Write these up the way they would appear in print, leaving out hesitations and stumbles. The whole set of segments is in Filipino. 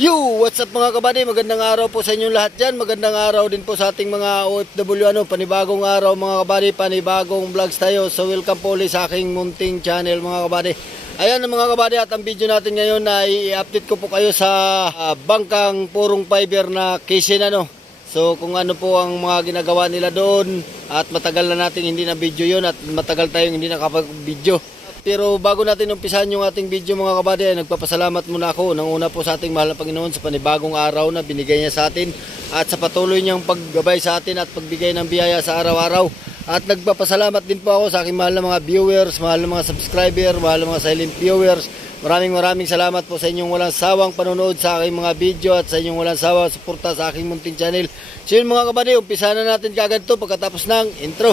Yo, what's up mga kabady? Magandang araw po sa inyong lahat dyan. Magandang araw din po sa ating mga OFW. Panibagong araw mga kabady, panibagong vlogs tayo. So welcome po ulit sa aking munting channel mga kabady. Ayan mga kabady, at ang video natin ngayon ay i-update ko po kayo sa bangkang purong fiber na Quezon So kung ano po ang mga ginagawa nila doon, at matagal na nating hindi na video yun at matagal tayong hindi nakapag-video. Pero bago natin umpisahan yung ating video mga kabady, ay nagpapasalamat muna ako ng una po sa ating mahal na Panginoon sa panibagong araw na binigay niya sa atin at sa patuloy niyang paggabay sa atin at pagbigay ng biyaya sa araw-araw. At nagpapasalamat din po ako sa aking mahal na mga viewers, mahal na mga subscriber, mahal na mga silent viewers. Maraming salamat po sa inyong walang sawang panonood sa aking mga video at sa inyong walang sawang suporta sa aking munting channel. So yun mga kabady, umpisahan na natin kagad to pagkatapos ng intro.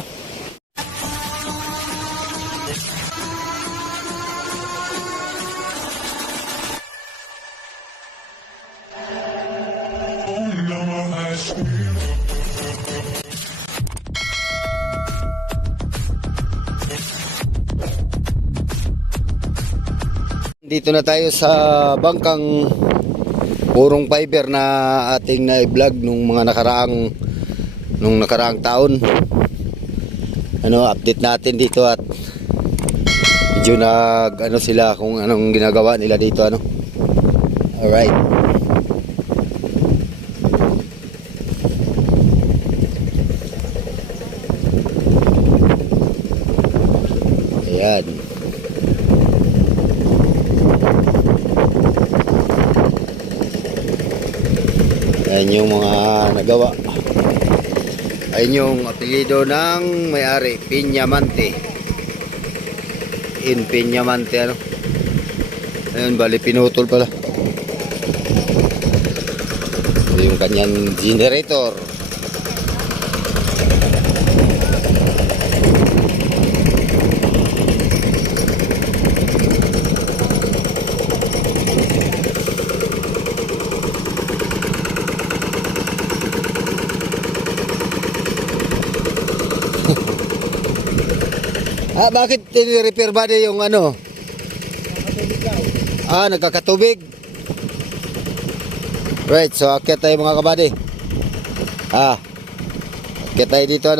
Dito na tayo sa bangkang purong fiber na ating na-vlog nung nakaraang taon. Update natin dito at medyo sila kung anong ginagawa nila dito Alright. Ayan. Ayan yung mga nagawa. Ayan yung apelyido ng may-ari, Piñamante. In Piñamante Ayan, bali pinutol pala. Ito yung kanyang generator. Bakit tini-repair ba yung nagkakatubig? Right, so akyat tayo mga kabady. Akyat tayo dito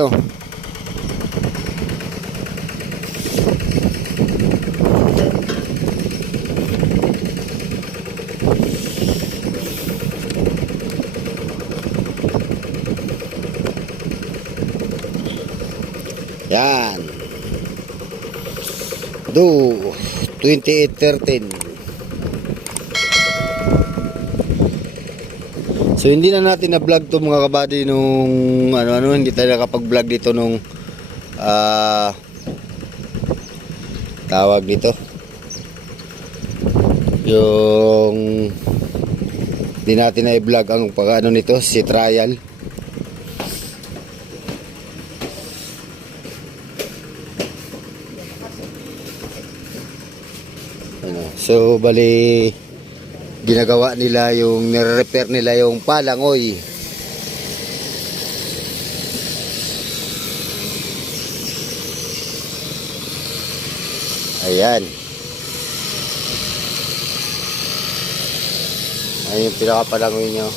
Yan. 2813. So hindi na natin na vlog to mga kabady nung hindi tayo nakapag-vlog dito nung tawag dito yung hindi natin na i-vlog ang nito si trial. So bali ginagawa nila yung nire-repair nila yung palangoy. Ayan. Ayan yung pinaka-palangoy nyo.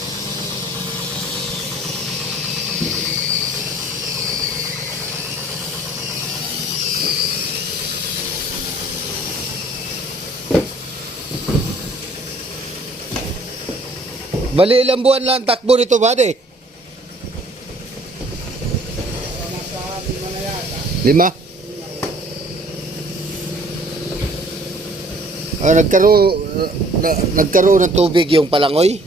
Bali ilang buwan lang takbo nito buddy? 5? Nagkaroon ng tubig yung palangoy?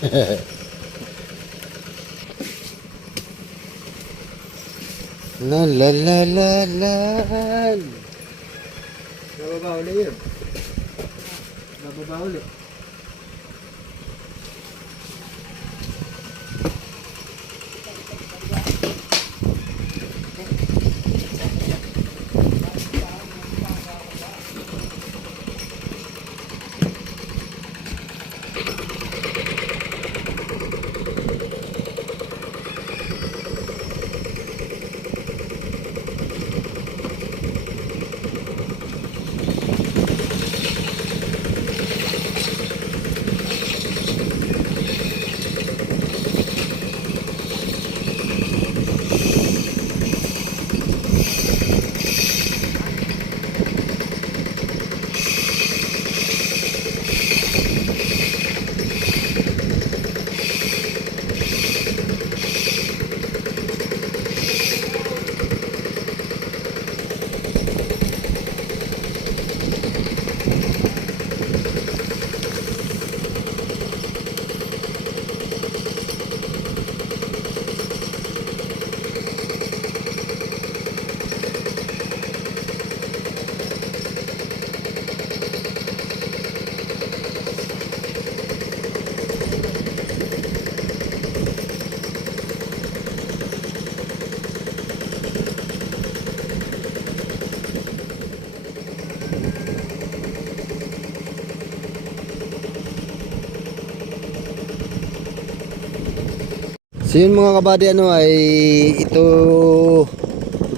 La la la la la. Nababa ulit yun. Nababa ulit. So yun mga kabady, ano ay ito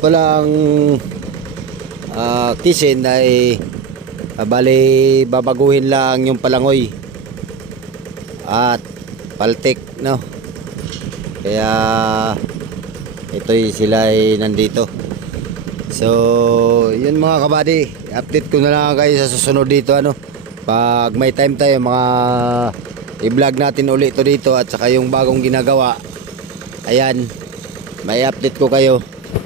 pala ang kitchen ay bali babaguhin lang yung palangoy at paltik, no? Kaya ito sila ay nandito. So yun mga kabady, update ko na lang kayo sa susunod dito, ano, pag may time tayo mga i-vlog natin ulit ito dito at saka yung bagong ginagawa. Ayan, may update ko kayo.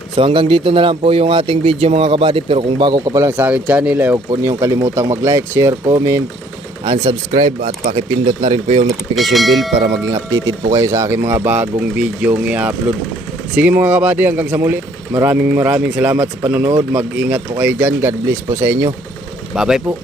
So hanggang dito na lang po yung ating video mga kabady. Pero kung bago ka pa lang sa akin channel, ay huwag po niyong kalimutang mag-like, share, comment, and subscribe. At pakipindot na rin po yung notification bell para maging updated po kayo sa aking mga bagong video i-upload. Sige mga kabady, hanggang sa muli. Maraming salamat sa panonood. Mag-ingat po kayo dyan. God bless po sa inyo. Bye bye po.